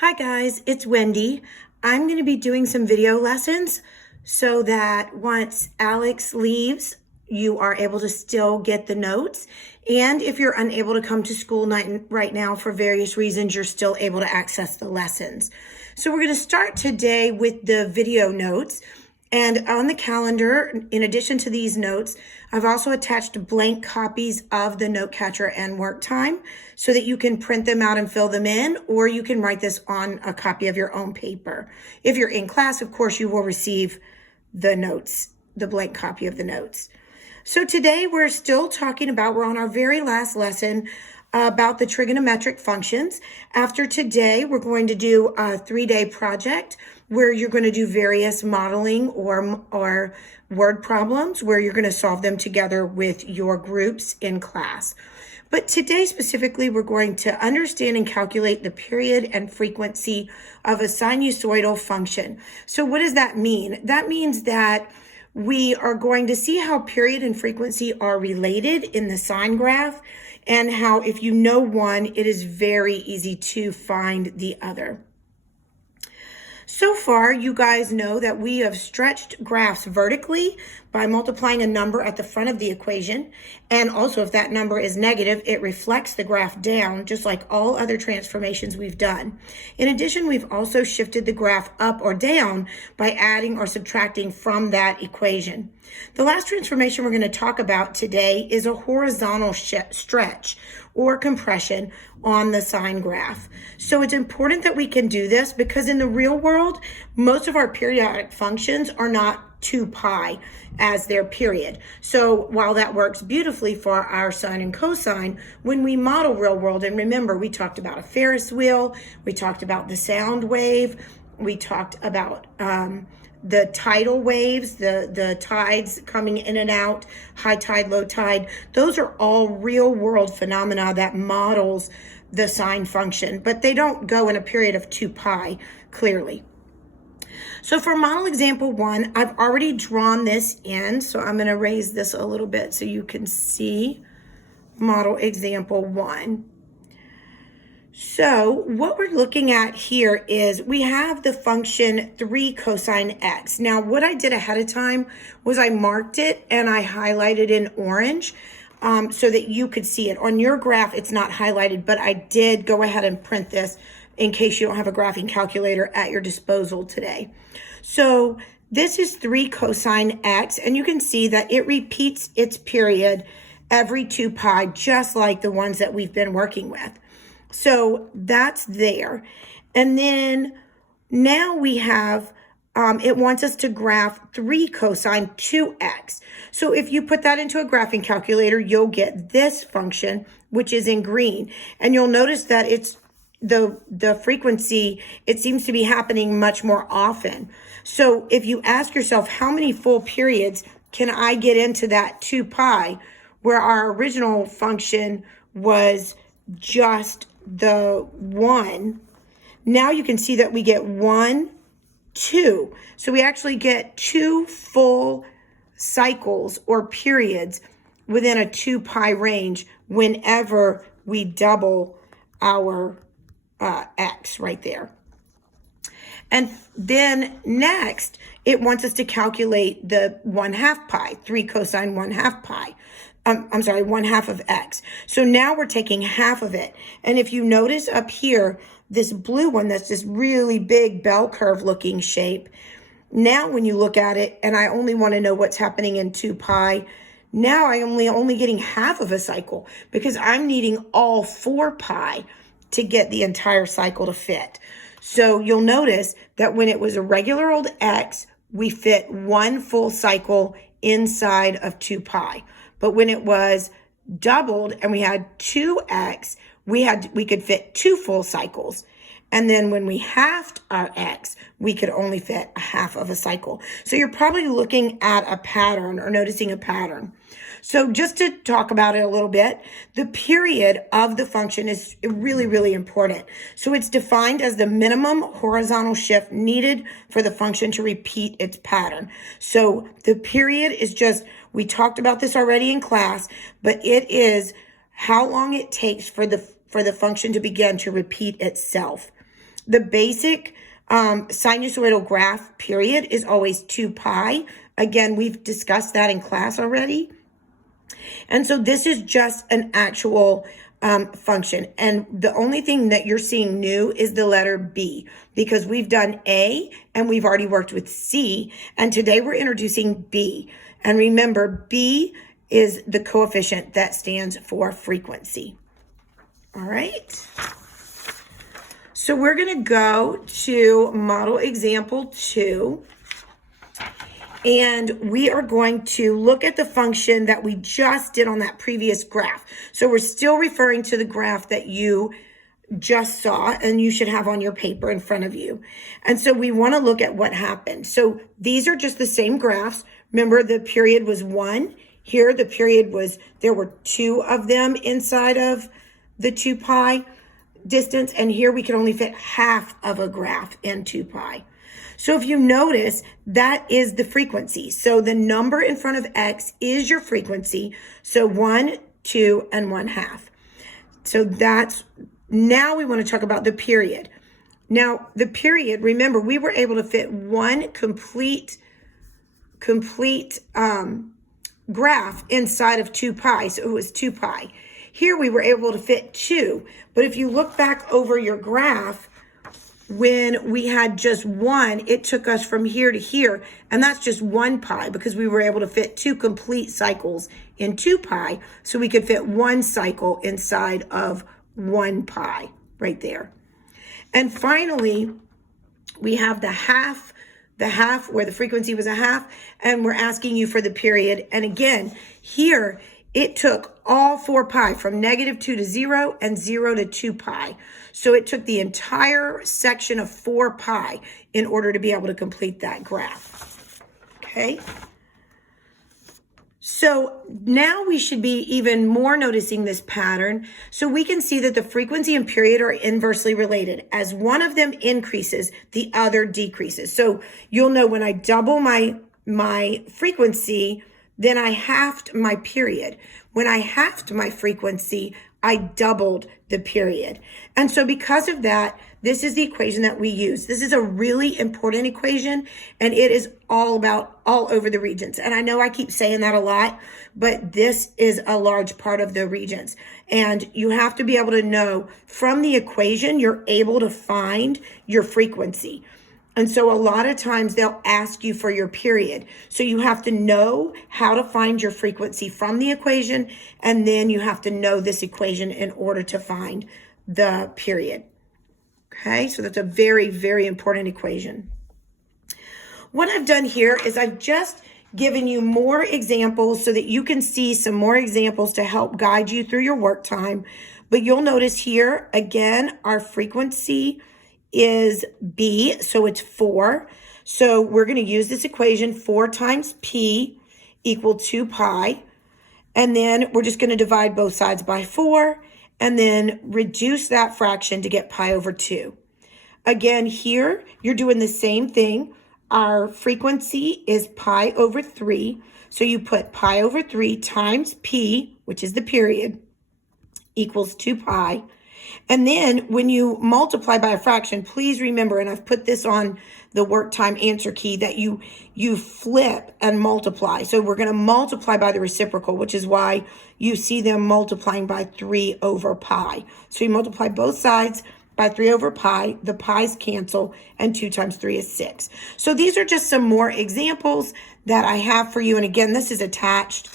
Hi guys, it's Wendy. I'm going to be doing some video lessons so that once Alex leaves, you are able to still get the notes. And if you're unable to come to school right now for various reasons, you're still able to access the lessons. So we're going to start today with the video notes. And on the calendar, in addition to these notes, I've also attached blank copies of the note catcher and work time so that you can print them out and fill them in, or you can write this on a copy of your own paper. If you're in class, of course, you will receive the notes, the blank copy of the notes. So today we're still we're on our very last lesson about the trigonometric functions. After today, we're going to do a 3-day project where you're going to do various modeling or word problems where you're going to solve them together with your groups in class. But today specifically, we're going to understand and calculate the period and frequency of a sinusoidal function. So what does that mean? That means that we are going to see how period and frequency are related in the sine graph, and how if you know one, it is very easy to find the other. So far, you guys know that we have stretched graphs vertically by multiplying a number at the front of the equation. And also, if that number is negative, it reflects the graph down, just like all other transformations we've done. In addition, we've also shifted the graph up or down by adding or subtracting from that equation. The last transformation we're going to talk about today is a horizontal stretch or compression on the sine graph. So it's important that we can do this because in the real world, most of our periodic functions are not 2 pi as their period. So while that works beautifully for our sine and cosine, when we model real world, and remember, we talked about a Ferris wheel, we talked about the sound wave, we talked about the tidal waves, the tides coming in and out, high tide, low tide. Those are all real world phenomena that models the sine function, but they don't go in a period of 2 pi, clearly. So for model example 1, I've already drawn this in, so I'm going to raise this a little bit so you can see model example 1. So what we're looking at here is we have the function 3 cosine x. Now, what I did ahead of time was I marked it and I highlighted in orange so that you could see it. On your graph, it's not highlighted, but I did go ahead and print this in case you don't have a graphing calculator at your disposal today. So this is 3 cosine x, and you can see that it repeats its period every 2 pi, just like the ones that we've been working with. So that's there. And then now we have, it wants us to graph 3 cosine 2x. So if you put that into a graphing calculator, you'll get this function, which is in green. And you'll notice that it's the frequency, it seems to be happening much more often. So if you ask yourself, how many full periods can I get into that 2 pi, where our original function was just the 1, now you can see that we get 1, 2. So we actually get 2 full cycles or periods within a 2 pi range whenever we double our x right there. And then next, it wants us to calculate the 1/2 pi, 3 cosine 1/2 pi. 1/2 of x. So now we're taking half of it. And if you notice up here, this blue one, that's this really big bell curve looking shape. Now when you look at it, and I only want to know what's happening in 2 pi, now I am only getting half of a cycle because I'm needing all 4 pi to get the entire cycle to fit. So you'll notice that when it was a regular old x, we fit 1 full cycle inside of 2 pi. But when it was doubled and we had 2x, we could fit 2 full cycles. And then when we halved our x, we could only fit a half of a cycle. So you're probably looking at a pattern or noticing a pattern. So just to talk about it a little bit, the period of the function is really, really important. So it's defined as the minimum horizontal shift needed for the function to repeat its pattern. So the period is just, we talked about this already in class, but it is how long it takes for the function to begin to repeat itself. The basic sinusoidal graph period is always 2 pi. Again, we've discussed that in class already. And so this is just an actual function. And the only thing that you're seeing new is the letter B, because we've done A and we've already worked with C. And today we're introducing B. And remember, B is the coefficient that stands for frequency. All right. So we're going to go to model example 2. And we are going to look at the function that we just did on that previous graph. So we're still referring to the graph that you just saw and you should have on your paper in front of you. And so we want to look at what happened. So these are just the same graphs. Remember, the period was 1. Here, the period was, there were 2 of them inside of the 2 pi distance. And here we can only fit half of a graph in 2 pi. So if you notice, that is the frequency. So the number in front of x is your frequency. So 1, 2, and 1/2. So that's, now we want to talk about the period. Now, the period, remember, we were able to fit one complete graph inside of 2 pi. So it was 2 pi. Here we were able to fit 2. But if you look back over your graph, when we had just 1, it took us from here to here, and that's just 1 pi because we were able to fit 2 complete cycles in 2 pi, so we could fit 1 cycle inside of 1 pi right there. And finally, we have the half where the frequency was 1/2, and we're asking you for the period. And again, here, it took all 4 pi from -2 to 0 and 0 to 2 pi. So it took the entire section of 4 pi in order to be able to complete that graph. Okay. So now we should be even more noticing this pattern. So we can see that the frequency and period are inversely related. As one of them increases, the other decreases. So you'll know when I double my frequency, then I halved my period. When I halved my frequency, I doubled the period. And so because of that, this is the equation that we use. This is a really important equation, and it is all over the regions. And I know I keep saying that a lot, but this is a large part of the regions. And you have to be able to know from the equation, you're able to find your frequency. And so a lot of times they'll ask you for your period. So you have to know how to find your frequency from the equation, and then you have to know this equation in order to find the period. Okay, so that's a very, very important equation. What I've done here is I've just given you more examples so that you can see some more examples to help guide you through your work time. But you'll notice here, again, our frequency is B, so it's 4. So we're going to use this equation, 4 times P equal 2 pi. And then we're just going to divide both sides by 4 and then reduce that fraction to get pi over 2. Again, here you're doing the same thing. Our frequency is pi over 3. So you put pi over 3 times P, which is the period, equals 2 pi. And then when you multiply by a fraction, please remember, and I've put this on the work time answer key, that you flip and multiply. So we're going to multiply by the reciprocal, which is why you see them multiplying by 3 over pi. So you multiply both sides by 3 over pi, the pi's cancel, and 2 times 3 is 6. So these are just some more examples that I have for you. And again, this is attached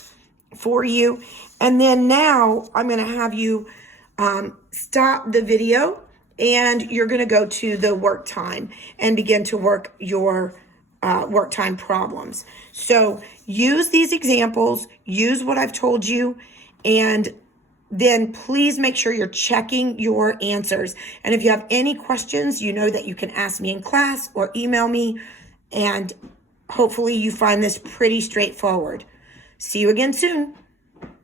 for you. And then now I'm going to have you stop the video, and you're going to go to the work time and begin to work your work time problems. So use these examples, use what I've told you, and then please make sure you're checking your answers. And if you have any questions, you know that you can ask me in class or email me, and hopefully you find this pretty straightforward. See you again soon.